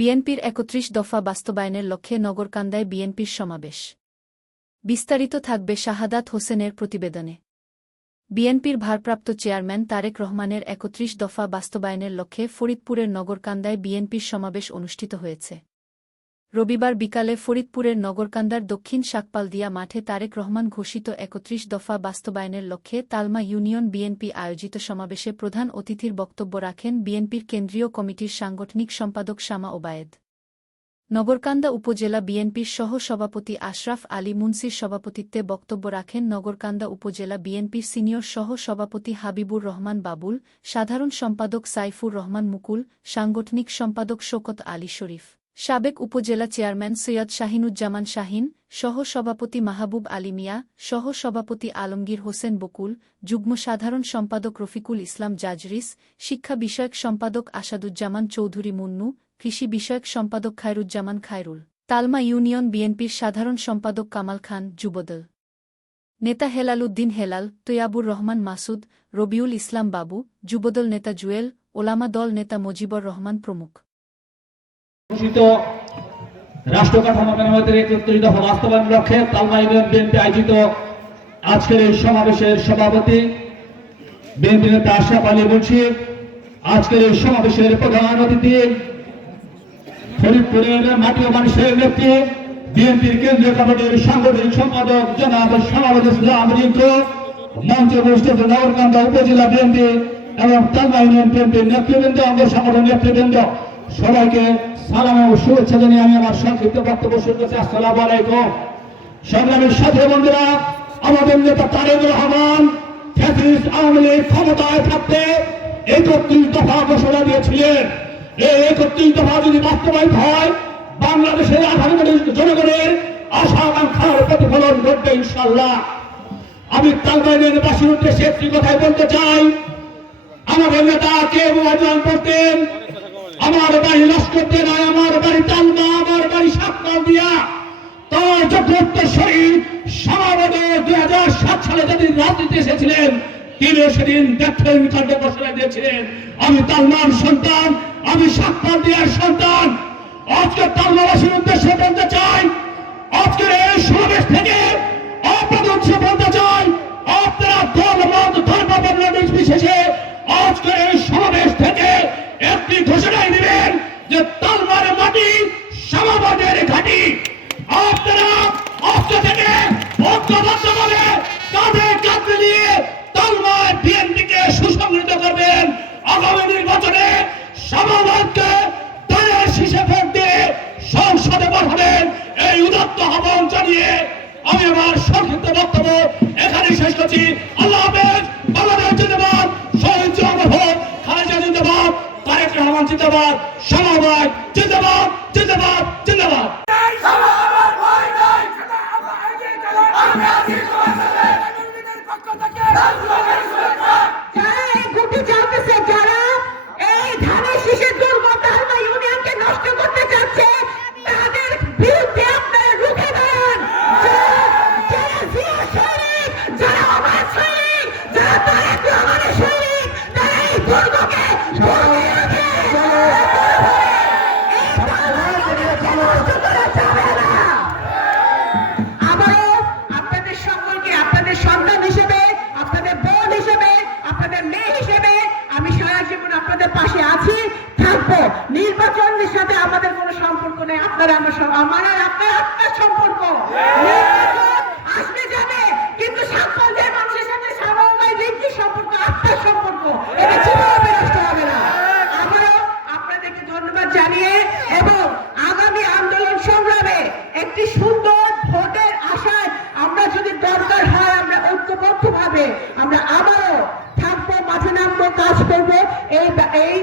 বিএনপির একত্রিশ দফা বাস্তবায়নের লক্ষ্যে নগরকান্দায় বিএনপির সমাবেশ। বিস্তারিত থাকবে শাহাদাত হোসেনের প্রতিবেদনে। বিএনপির ভারপ্রাপ্ত চেয়ারম্যান তারেক রহমানের একত্রিশ দফা বাস্তবায়নের লক্ষ্যে ফরিদপুরের নগরকান্দায় বিএনপির সমাবেশ অনুষ্ঠিত হয়েছে। রবিবার বিকালে ফরিদপুরের নগরকান্দার দক্ষিণ শাকপালদিয়া মাঠে তারেক রহমান ঘোষিত একত্রিশ দফা বাস্তবায়নের লক্ষ্যে তালমা ইউনিয়ন বিএনপি আয়োজিত সমাবেশে প্রধান অতিথির বক্তব্য রাখেন বিএনপির কেন্দ্রীয় কমিটির সাংগঠনিক সম্পাদক শামা ওবায়েদ। নগরকান্দা উপজেলা বিএনপির সহ সভাপতি আশরাফ আলী মুন্সির সভাপতিত্বে বক্তব্য রাখেন নগরকান্দা উপজেলা বিএনপির সিনিয়র সহ সভাপতি হাবিবুর রহমান বাবুল, সাধারণ সম্পাদক সাইফুর রহমান মুকুল, সাংগঠনিক সম্পাদক শোকত আলী শরীফ। সাবেক উপজেলা চেয়ারম্যান সৈয়দ শাহিনুজ্জামান শাহিন সহ সভাপতি মাহবুব আলী মিয়া সহ সভাপতি আলমগীর হোসেন বকুল, যুগ্ম সাধারণ সম্পাদক রফিকুল ইসলাম জাজরিস, শিক্ষা বিষয়ক সম্পাদক আসাদুজ্জামান চৌধুরী মুন্নু, কৃষি বিষয়ক সম্পাদক খায়রুজ্জামান খায়রুল, তালমা ইউনিয়ন বিএনপির সাধারণ সম্পাদক কামাল খান যুবদল। নেতা হেলাল উদ্দিন হেলাল, তৈয়াবুর রহমান মাসুদ, রবিউল ইসলাম বাবু, যুবদল নেতা জুয়েল, ওলামা দল নেতা মজিবর রহমান প্রমুখ। মেরামতের একত্রিশ দফা বাস্তবায়ন লক্ষ্যে তালমা ইউনিয়ন বিএনপি আয়োজিত আজকের এই সমাবেশের সভাপতি বিএনপি নেতা আশরাফ আলী আজকের এই সমাবেশের প্রধান অতিথি মাটি ও মানুষের নেত্রী, বিএনপির কেন্দ্রীয় কমিটির সাংগঠনিক সম্পাদক জনাব সমাবেশ ইসলাম রিঙ্কু, মঞ্চে উপস্থিত নগরকান্দা উপজেলা বিএনপি এবং তালমা ইউনিয়ন বিএনপির নেতৃবৃন্দ, অঙ্গ সংগঠন নেতৃবৃন্দ, সবাইকে সালাম ও শুভেচ্ছা জানিয়ে আমি আমার সংক্ষিপ্ত বক্তব্য শুরু করছি আসসালাম আলাইকুম। সংগ্রামের সাথে বন্ধুরা, আমাদের নেতা তারেক রহমান ফ্যাসিস্ট আওয়ামী লীগ ক্ষমতায় থাকতে একত্রিশ দফা ঘোষণা দিয়েছিলেন। এই একত্রিশ দফা যদি বাস্তবায়িত হয়, বাংলাদেশের আঠারো কোটি জনগণের আশা আকাঙ্ক্ষার প্রতিফলন ঘটবে ইনশাল্লাহ আমি তালবাইনের বাসীর উদ্দেশ্যে একটি কথাই বলতে চাই। আমাদের নেতা কে করতেন আমার বাড়ি লস্করতে এসেছিলেন তিনি সেদিন দেখেন কাণ্ড ঘোষণা দিয়েছিলেন। আমি তালমার সন্তান, আমি সাক্ষাৎ সন্তান। আজকে তালমাবাসীর উদ্দেশ্যে বলতে চাই জানিয়ে আমি আমার সংক্ষিপ্ত বক্তব্য এখানে শেষ করছি। আল্লাহ হাফেজ, বাংলাদেশ জিন্দাবাদ, শহীদ রহমান খালেদা জিন্দাবাদ, তারেক রহমান জিন্দাবাদ সমাবাদ জিন্দাবাদ জিন্দাবাদ জিন্দাবাদ। যারা মানে আপনারা আমার আমার আর আপনার আত্মার সম্পর্ক। আসবে যাবে কিন্তু মানুষের সাথে সম্পর্ক আত্মার সম্পর্ক। আগামী আন্দোলন একটি সুন্দর আশায় আমরা যদি হয় আমরা ভাবে আমরা আবারও থাকব মাঠে নামবো কাজ করব। এই এই